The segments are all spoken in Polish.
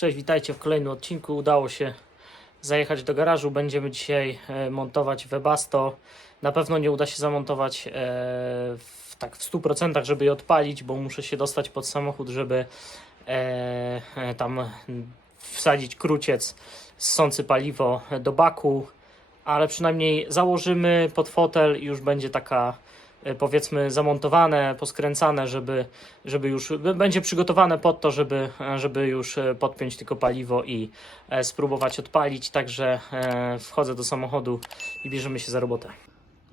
Cześć, witajcie w kolejnym odcinku. Udało się zajechać do garażu. Będziemy dzisiaj montować Webasto. Na pewno nie uda się zamontować tak w 100%, żeby je odpalić, bo muszę się dostać pod samochód, żeby tam wsadzić kruciec ssący paliwo do baku, ale przynajmniej założymy pod fotel i już będzie taka powiedzmy zamontowane, poskręcane, żeby już będzie przygotowane pod to, żeby już podpiąć tylko paliwo i spróbować odpalić. Także wchodzę do samochodu i bierzemy się za robotę.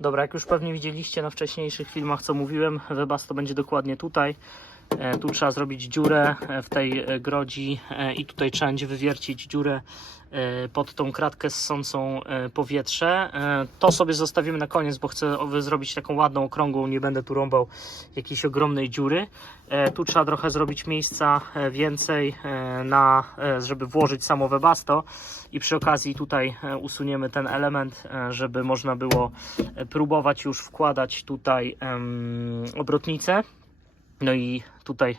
Dobra, jak już pewnie widzieliście na wcześniejszych filmach, co mówiłem, Webasto będzie dokładnie tutaj. Tu trzeba zrobić dziurę w tej grodzi i tutaj trzeba będzie wywiercić dziurę pod tą kratkę ssącą powietrze. To sobie zostawimy na koniec, bo chcę zrobić taką ładną, okrągłą, nie będę tu rąbał jakiejś ogromnej dziury. Tu trzeba trochę zrobić miejsca więcej, żeby włożyć samo Webasto i przy okazji tutaj usuniemy ten element, żeby można było próbować już wkładać tutaj obrotnicę. No i tutaj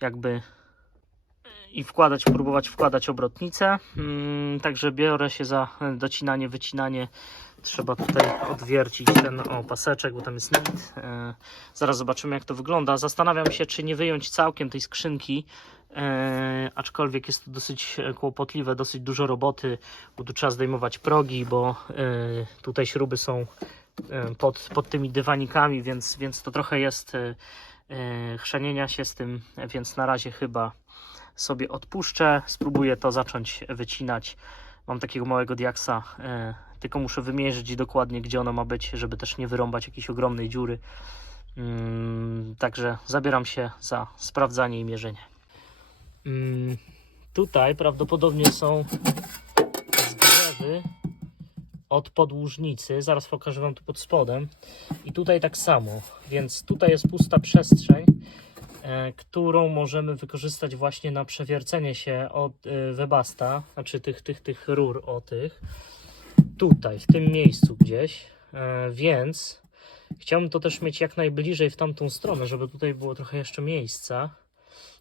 jakby próbować wkładać obrotnicę. Także biorę się za docinanie, wycinanie. Trzeba tutaj odwiercić ten paseczek, bo tam jest nit. Zaraz zobaczymy, jak to wygląda. Zastanawiam się, czy nie wyjąć całkiem tej skrzynki, aczkolwiek jest to dosyć kłopotliwe, dosyć dużo roboty, bo tu trzeba zdejmować progi, bo tutaj śruby są pod tymi dywanikami, więc to trochę jest chrzanienia się z tym, więc na razie chyba sobie odpuszczę. Spróbuję to zacząć wycinać. Mam takiego małego diaksa, tylko muszę wymierzyć dokładnie, gdzie ono ma być, żeby też nie wyrąbać jakiejś ogromnej dziury. Także zabieram się za sprawdzanie i mierzenie. Tutaj prawdopodobnie są zgrzewy od podłużnicy. Zaraz pokażę Wam tu pod spodem. I tutaj tak samo. Więc tutaj jest pusta przestrzeń, którą możemy wykorzystać właśnie na przewiercenie się od Webasta, znaczy tych rur tutaj, w tym miejscu gdzieś, więc chciałbym to też mieć jak najbliżej w tamtą stronę, żeby tutaj było trochę jeszcze miejsca,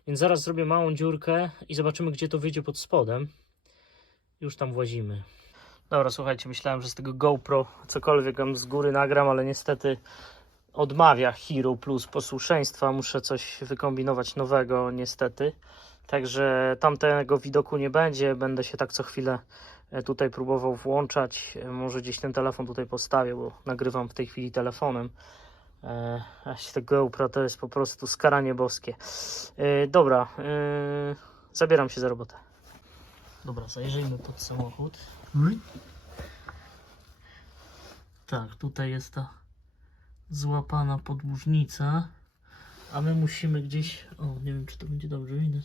więc zaraz zrobię małą dziurkę i zobaczymy, gdzie to wyjdzie pod spodem. Już tam włazimy. Dobra, słuchajcie, myślałem, że z tego GoPro cokolwiek tam z góry nagram, ale niestety odmawia Hero Plus posłuszeństwa. Muszę coś wykombinować nowego niestety. Także tamtego widoku nie będzie. Będę się tak co chwilę tutaj próbował włączać. Może gdzieś ten telefon tutaj postawię, bo nagrywam w tej chwili telefonem. To GoPro to jest po prostu skaranie boskie. Dobra, zabieram się za robotę. Dobra, zajrzyjmy pod samochód. Tak, tutaj jest ta złapana podłużnica, a my musimy gdzieś, nie wiem, czy to będzie dobrze widać,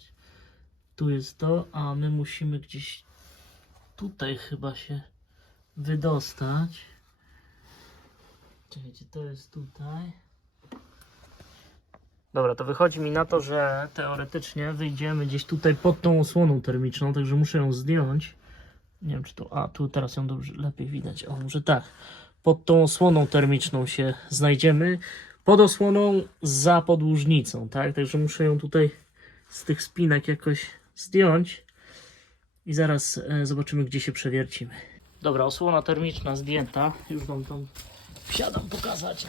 tu jest to, a my musimy gdzieś tutaj chyba się wydostać. Czekajcie, to jest tutaj. Dobra, to wychodzi mi na to, że teoretycznie wyjdziemy gdzieś tutaj pod tą osłoną termiczną, także muszę ją zdjąć. Nie wiem, czy to, tu teraz ją dobrze, lepiej widać, może tak. Pod tą osłoną termiczną się znajdziemy, pod osłoną za podłużnicą, tak? Także muszę ją tutaj z tych spinek jakoś zdjąć i zaraz zobaczymy, gdzie się przewiercimy. Dobra, osłona termiczna zdjęta, już Wam tam wsiadam pokazać.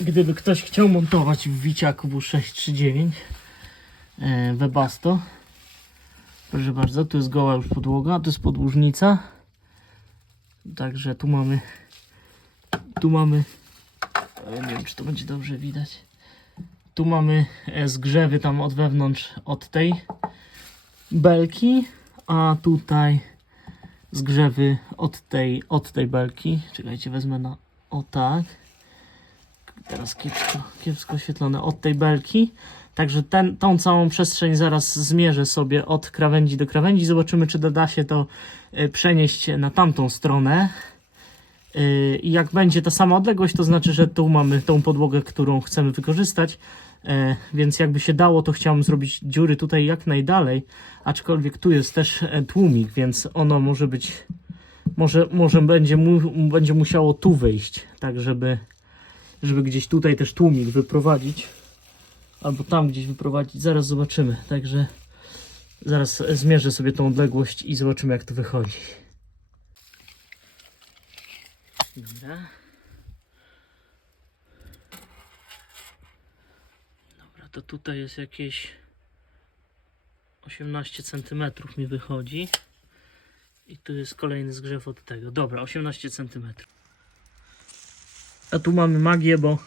Gdyby ktoś chciał montować w Wiciaku W639 Webasto, proszę bardzo, tu jest goła już podłoga, tu jest podłużnica. Także tu mamy, nie wiem, czy to będzie dobrze widać. Tu mamy zgrzewy tam od wewnątrz od tej belki, a tutaj zgrzewy od tej belki. Czekajcie, wezmę o tak. Teraz kiepsko oświetlone, od tej belki. Także tą całą przestrzeń zaraz zmierzę sobie od krawędzi do krawędzi. Zobaczymy, czy da się to przenieść na tamtą stronę. I jak będzie ta sama odległość, to znaczy, że tu mamy tą podłogę, którą chcemy wykorzystać. Więc jakby się dało, to chciałem zrobić dziury tutaj jak najdalej. Aczkolwiek tu jest też tłumik, więc ono może być, może będzie musiało tu wyjść, tak żeby gdzieś tutaj też tłumik wyprowadzić. Albo tam gdzieś wyprowadzić, zaraz zobaczymy. Także Zaraz zmierzę sobie tą odległość i zobaczymy, jak to wychodzi. Dobra. Dobra, to tutaj jest jakieś 18 cm mi wychodzi. I tu jest kolejny zgrzew od tego. Dobra, 18 cm. A tu mamy magię, bo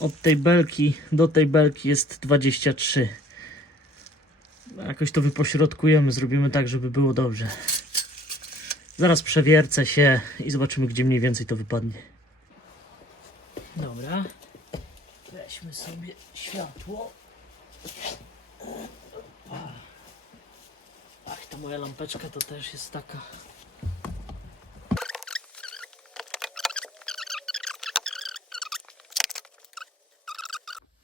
od tej belki do tej belki jest 23. Jakoś to wypośrodkujemy, zrobimy tak, żeby było dobrze. Zaraz przewiercę się i zobaczymy, gdzie mniej więcej to wypadnie. Dobra. Weźmy sobie światło. Ach, ta moja lampeczka to też jest taka.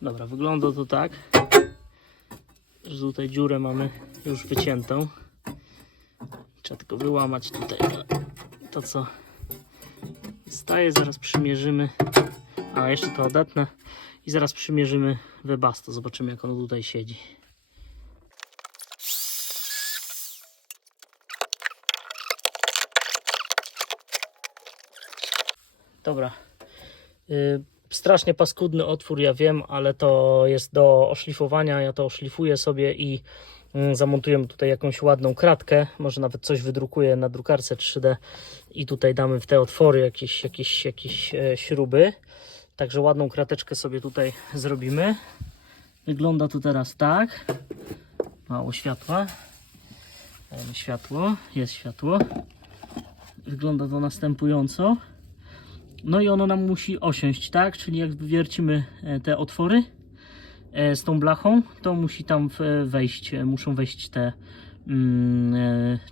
Dobra, wygląda to tak, że tutaj dziurę mamy już wyciętą. Trzeba tylko wyłamać tutaj to, co staje. Zaraz przymierzymy. A jeszcze to odetnę i zaraz przymierzymy Webasto. Zobaczymy, jak ono tutaj siedzi. Dobra. Strasznie paskudny otwór, ja wiem, ale to jest do oszlifowania. Ja to oszlifuję sobie i zamontujemy tutaj jakąś ładną kratkę. Może nawet coś wydrukuję na drukarce 3D i tutaj damy w te otwory jakieś śruby. Także ładną krateczkę sobie tutaj zrobimy. Wygląda to teraz tak. Mało światła. Dajemy światło. Jest światło. Wygląda to następująco. No i ono nam musi osiąść, tak? Czyli jak wywiercimy te otwory z tą blachą, to musi tam wejść, muszą wejść te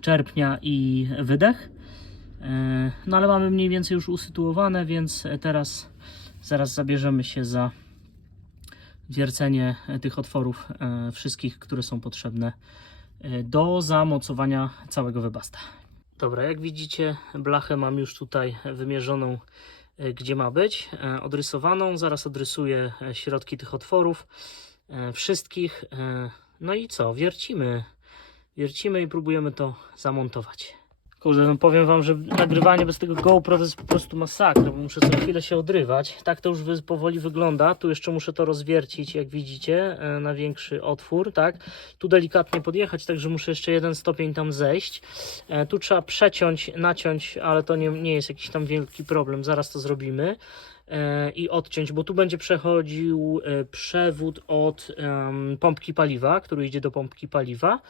czerpnia i wydech. No ale mamy mniej więcej już usytuowane, więc teraz zaraz zabierzemy się za wiercenie tych otworów wszystkich, które są potrzebne do zamocowania całego Webasta. Dobra, jak widzicie, blachę mam już tutaj wymierzoną, gdzie ma być, odrysowaną. Zaraz odrysuję środki tych otworów wszystkich. No i co? Wiercimy i próbujemy to zamontować. Kurde, no powiem wam, że nagrywanie bez tego GoPro to jest po prostu masakra, bo muszę co chwilę się odrywać. Tak to już powoli wygląda. Tu jeszcze muszę to rozwiercić, jak widzicie, na większy otwór, tak? Tu delikatnie podjechać, także muszę jeszcze 1 stopień tam zejść. Tu trzeba przeciąć, naciąć, ale to nie jest jakiś tam wielki problem. Zaraz to zrobimy. I odciąć, bo tu będzie przechodził przewód od pompki paliwa, który idzie do pompki paliwa.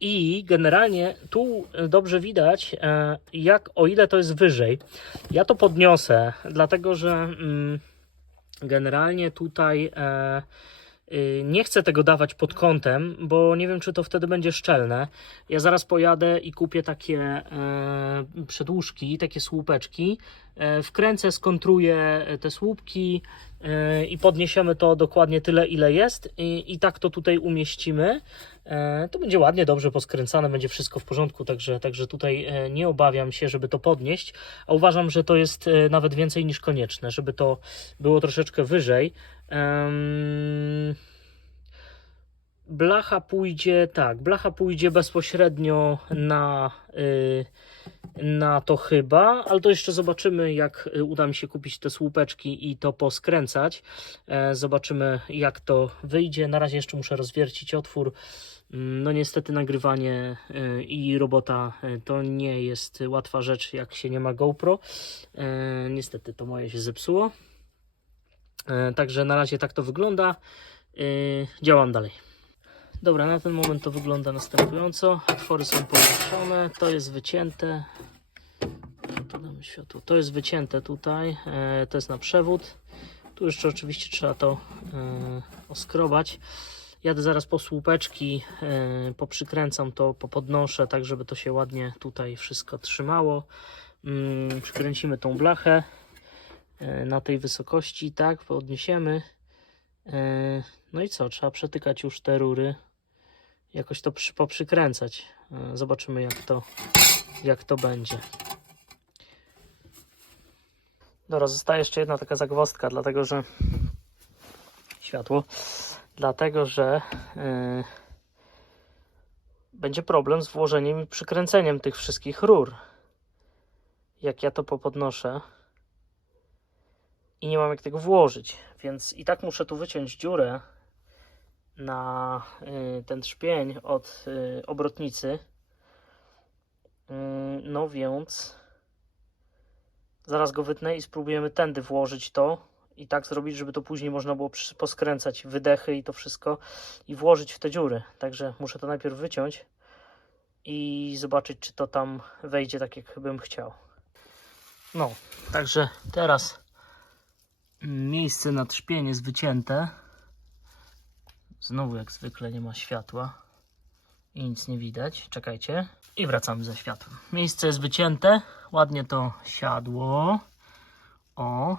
I generalnie tu dobrze widać, o ile to jest wyżej. Ja to podniosę, dlatego że generalnie tutaj nie chcę tego dawać pod kątem, bo nie wiem, czy to wtedy będzie szczelne. Ja zaraz pojadę i kupię takie przedłużki, takie słupeczki. Wkręcę, skontruję te słupki i podniesiemy to dokładnie tyle, ile jest i tak to tutaj umieścimy. To będzie ładnie, dobrze poskręcane, będzie wszystko w porządku, także tutaj nie obawiam się, żeby to podnieść, a uważam, że to jest nawet więcej niż konieczne, żeby to było troszeczkę wyżej. Blacha pójdzie bezpośrednio na to chyba, ale to jeszcze zobaczymy, jak uda mi się kupić te słupeczki i to poskręcać. Zobaczymy, jak to wyjdzie. Na razie jeszcze muszę rozwiercić otwór. No niestety nagrywanie i robota to nie jest łatwa rzecz, jak się nie ma GoPro. Niestety to moje się zepsuło. Także na razie tak to wygląda. Działam dalej. Dobra, na ten moment to wygląda następująco. Otwory są połączone, to jest wycięte. To damy światło. To jest wycięte tutaj, to jest na przewód. Tu jeszcze oczywiście trzeba to oskrobać. Jadę zaraz po słupeczki, poprzykręcam to, popodnoszę, tak żeby to się ładnie tutaj wszystko trzymało. Przykręcimy tą blachę na tej wysokości, tak, podniesiemy. No i co, trzeba przetykać już te rury, jakoś to poprzykręcać. Zobaczymy, jak to będzie. Dobra, zostaje jeszcze jedna taka zagwozdka, dlatego że światło, dlatego że będzie problem z włożeniem i przykręceniem tych wszystkich rur. Jak ja to popodnoszę i nie mam jak tego włożyć, więc i tak muszę tu wyciąć dziurę na ten trzpień od obrotnicy. No więc zaraz go wytnę i spróbujemy tędy włożyć to i tak zrobić, żeby to później można było poskręcać wydechy i to wszystko i włożyć w te dziury. Także muszę to najpierw wyciąć i zobaczyć, czy to tam wejdzie tak, jak bym chciał. No, także teraz miejsce na trzpień jest wycięte. Znowu jak zwykle nie ma światła i nic nie widać. Czekajcie. I wracamy ze światłem. Miejsce jest wycięte. Ładnie to siadło. O.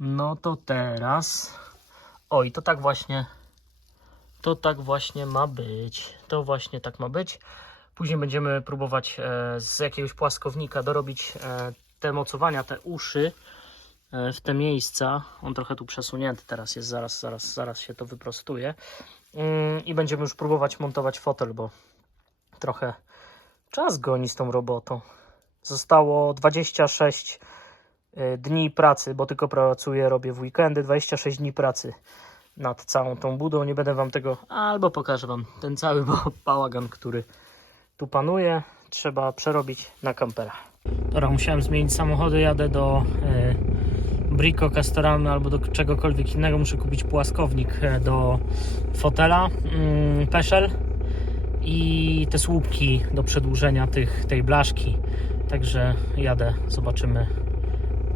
No to teraz. O, i to tak właśnie. To tak właśnie ma być. To właśnie tak ma być. Później będziemy próbować z jakiegoś płaskownika dorobić te mocowania, te uszy w te miejsca. On trochę tu przesunięty teraz jest. Zaraz się to wyprostuje. I będziemy już próbować montować fotel, bo trochę czas goni z tą robotą. Zostało 26 dni pracy, bo tylko pracuję, robię w weekendy. 26 dni pracy nad całą tą budą. Nie będę wam tego, albo pokażę wam ten cały bałagan, który tu panuje. Trzeba przerobić na kampera. Dobra, musiałem zmienić samochody, jadę do Brico, Castoramy albo do czegokolwiek innego. Muszę kupić płaskownik do fotela, peszel i te słupki do przedłużenia tej blaszki. Także jadę, zobaczymy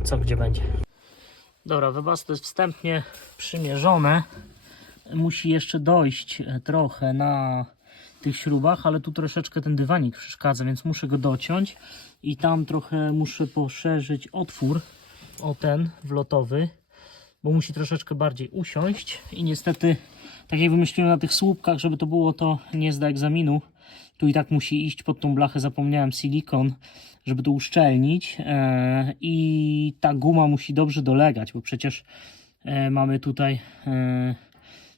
co gdzie będzie. Dobra, Webasto jest wstępnie przymierzone. Musi jeszcze dojść trochę na tych śrubach, ale tu troszeczkę ten dywanik przeszkadza, więc muszę go dociąć i tam trochę muszę poszerzyć otwór o ten wlotowy, bo musi troszeczkę bardziej usiąść i niestety, tak jak wymyśliłem na tych słupkach, żeby to było, to nie zda egzaminu. Tu i tak musi iść pod tą blachę, zapomniałem, silikon, żeby to uszczelnić i ta guma musi dobrze dolegać, bo przecież mamy tutaj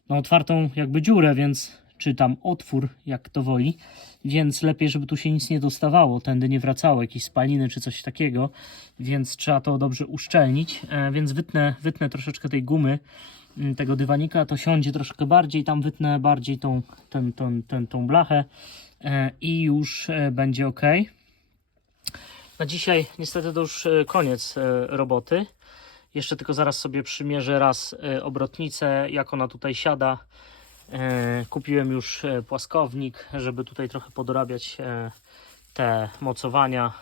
no, otwartą jakby dziurę, więc czy tam otwór, jak to woli, więc lepiej, żeby tu się nic nie dostawało, tędy nie wracało, jakieś spaliny czy coś takiego, więc trzeba to dobrze uszczelnić, więc wytnę troszeczkę tej gumy, tego dywanika, to siądzie troszkę bardziej, tam wytnę bardziej tą blachę i już będzie ok. Na dzisiaj niestety to już koniec roboty. Jeszcze tylko zaraz sobie przymierzę raz obrotnicę, jak ona tutaj siada. Kupiłem już płaskownik, żeby tutaj trochę podorabiać te mocowania.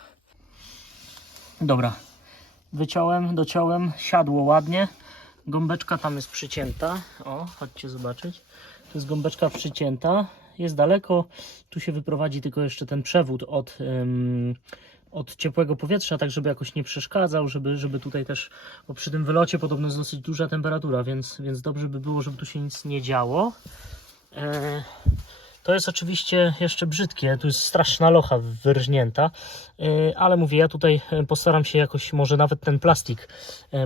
Dobra, wyciąłem, dociąłem, siadło ładnie. Gąbeczka tam jest przycięta. O, chodźcie zobaczyć. To jest gąbeczka przycięta. Jest daleko. Tu się wyprowadzi tylko jeszcze ten przewód od ciepłego powietrza, tak żeby jakoś nie przeszkadzał, żeby tutaj też, bo przy tym wylocie podobno jest dosyć duża temperatura, więc dobrze by było, żeby tu się nic nie działo. To jest oczywiście jeszcze brzydkie, tu jest straszna locha wyrżnięta, ale mówię, ja tutaj postaram się jakoś, może nawet ten plastik,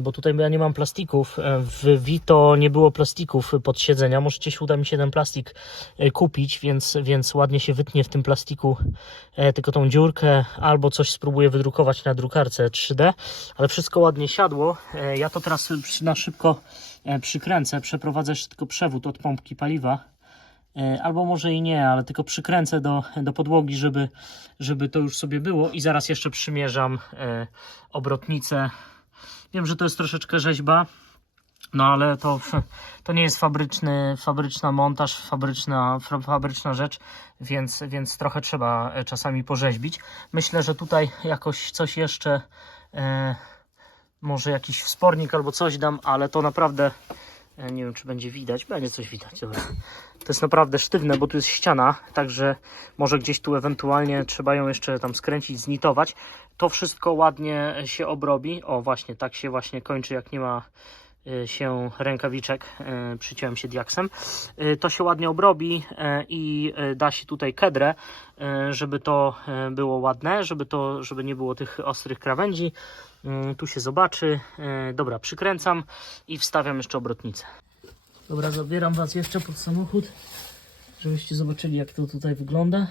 bo tutaj ja nie mam plastików, w Vito nie było plastików pod siedzenia, może gdzieś uda mi się ten plastik kupić, więc ładnie się wytnie w tym plastiku tylko tą dziurkę, albo coś spróbuję wydrukować na drukarce 3D, ale wszystko ładnie siadło. Ja to teraz na szybko przykręcę, przeprowadzę jeszcze tylko przewód od pompki paliwa, albo może i nie, ale tylko przykręcę do podłogi, żeby to już sobie było i zaraz jeszcze przymierzam obrotnicę. Wiem, że to jest troszeczkę rzeźba, no ale to nie jest fabryczna montaż, fabryczna rzecz, więc trochę trzeba czasami porzeźbić. Myślę, że tutaj jakoś coś jeszcze, może jakiś wspornik albo coś dam, ale to naprawdę, nie wiem czy będzie widać, będzie coś widać, dobra. To jest naprawdę sztywne, bo tu jest ściana, także może gdzieś tu ewentualnie trzeba ją jeszcze tam skręcić, znitować. To wszystko ładnie się obrobi. O właśnie, tak się właśnie kończy, jak nie ma się rękawiczek, przyciąłem się diaksem. To się ładnie obrobi i da się tutaj kedrę, żeby to było ładne, żeby nie było tych ostrych krawędzi. Tu się zobaczy. Dobra, przykręcam i wstawiam jeszcze obrotnicę. Dobra, zabieram Was jeszcze pod samochód, żebyście zobaczyli, jak to tutaj wygląda.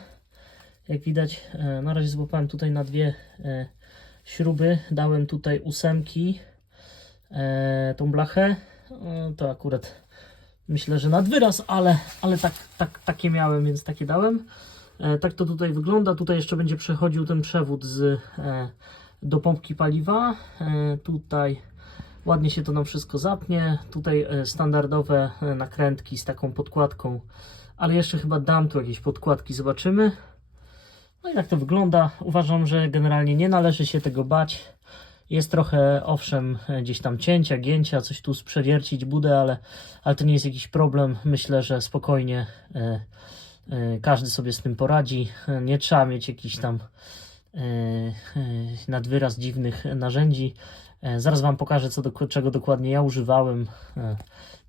Jak widać, na razie złapałem tutaj na dwie śruby, dałem tutaj 8, tą blachę. To akurat myślę, że nad wyraz, ale takie miałem, więc takie dałem. Tak to tutaj wygląda. Tutaj jeszcze będzie przechodził ten przewód do pompki paliwa. Tutaj ładnie się to nam wszystko zapnie. Tutaj standardowe nakrętki z taką podkładką, ale jeszcze chyba dam tu jakieś podkładki, zobaczymy. No i tak to wygląda. Uważam, że generalnie nie należy się tego bać. Jest trochę, owszem, gdzieś tam cięcia, gięcia, coś tu sprzewiercić budę, ale to nie jest jakiś problem. Myślę, że spokojnie każdy sobie z tym poradzi. Nie trzeba mieć jakichś tam nadwyraz dziwnych narzędzi. Zaraz Wam pokażę, czego dokładnie ja używałem.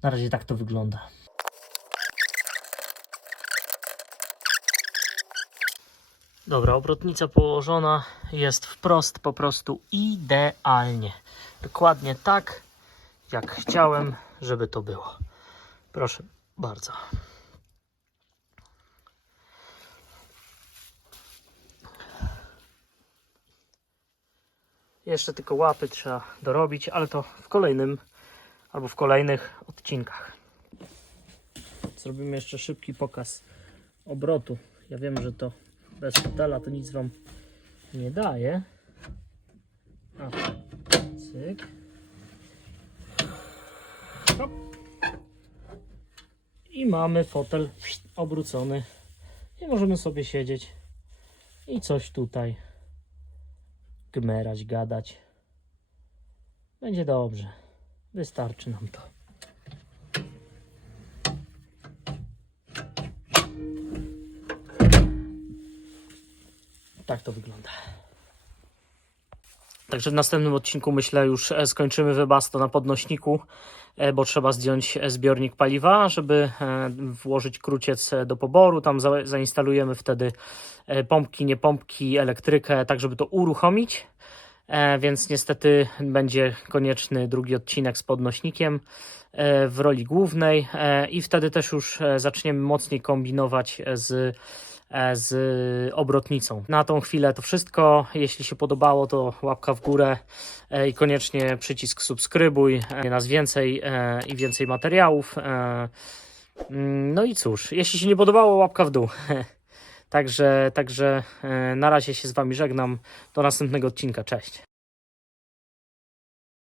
Na razie tak to wygląda. Dobra, obrotnica położona jest wprost, po prostu idealnie. Dokładnie tak, jak chciałem, żeby to było. Proszę bardzo. Jeszcze tylko łapy trzeba dorobić, ale to w kolejnym albo w kolejnych odcinkach. Zrobimy jeszcze szybki pokaz obrotu. Ja wiem, że to bez fotela to nic Wam nie daje. A, cyk. Hop. I mamy fotel obrócony. I możemy sobie siedzieć i coś tutaj gmerać, gadać. Będzie dobrze. Wystarczy nam to. Tak to wygląda. Także w następnym odcinku, myślę, już skończymy webasto na podnośniku, bo trzeba zdjąć zbiornik paliwa, żeby włożyć kruciec do poboru. Tam zainstalujemy wtedy pompki, nie pompki, elektrykę, tak żeby to uruchomić. Więc niestety będzie konieczny drugi odcinek z podnośnikiem w roli głównej i wtedy też już zaczniemy mocniej kombinować z obrotnicą. Na tą chwilę to wszystko. Jeśli się podobało, to łapka w górę i koniecznie przycisk subskrybuj. Nas więcej i więcej materiałów. No i cóż, jeśli się nie podobało, łapka w dół. Także na razie się z Wami żegnam. Do następnego odcinka. Cześć.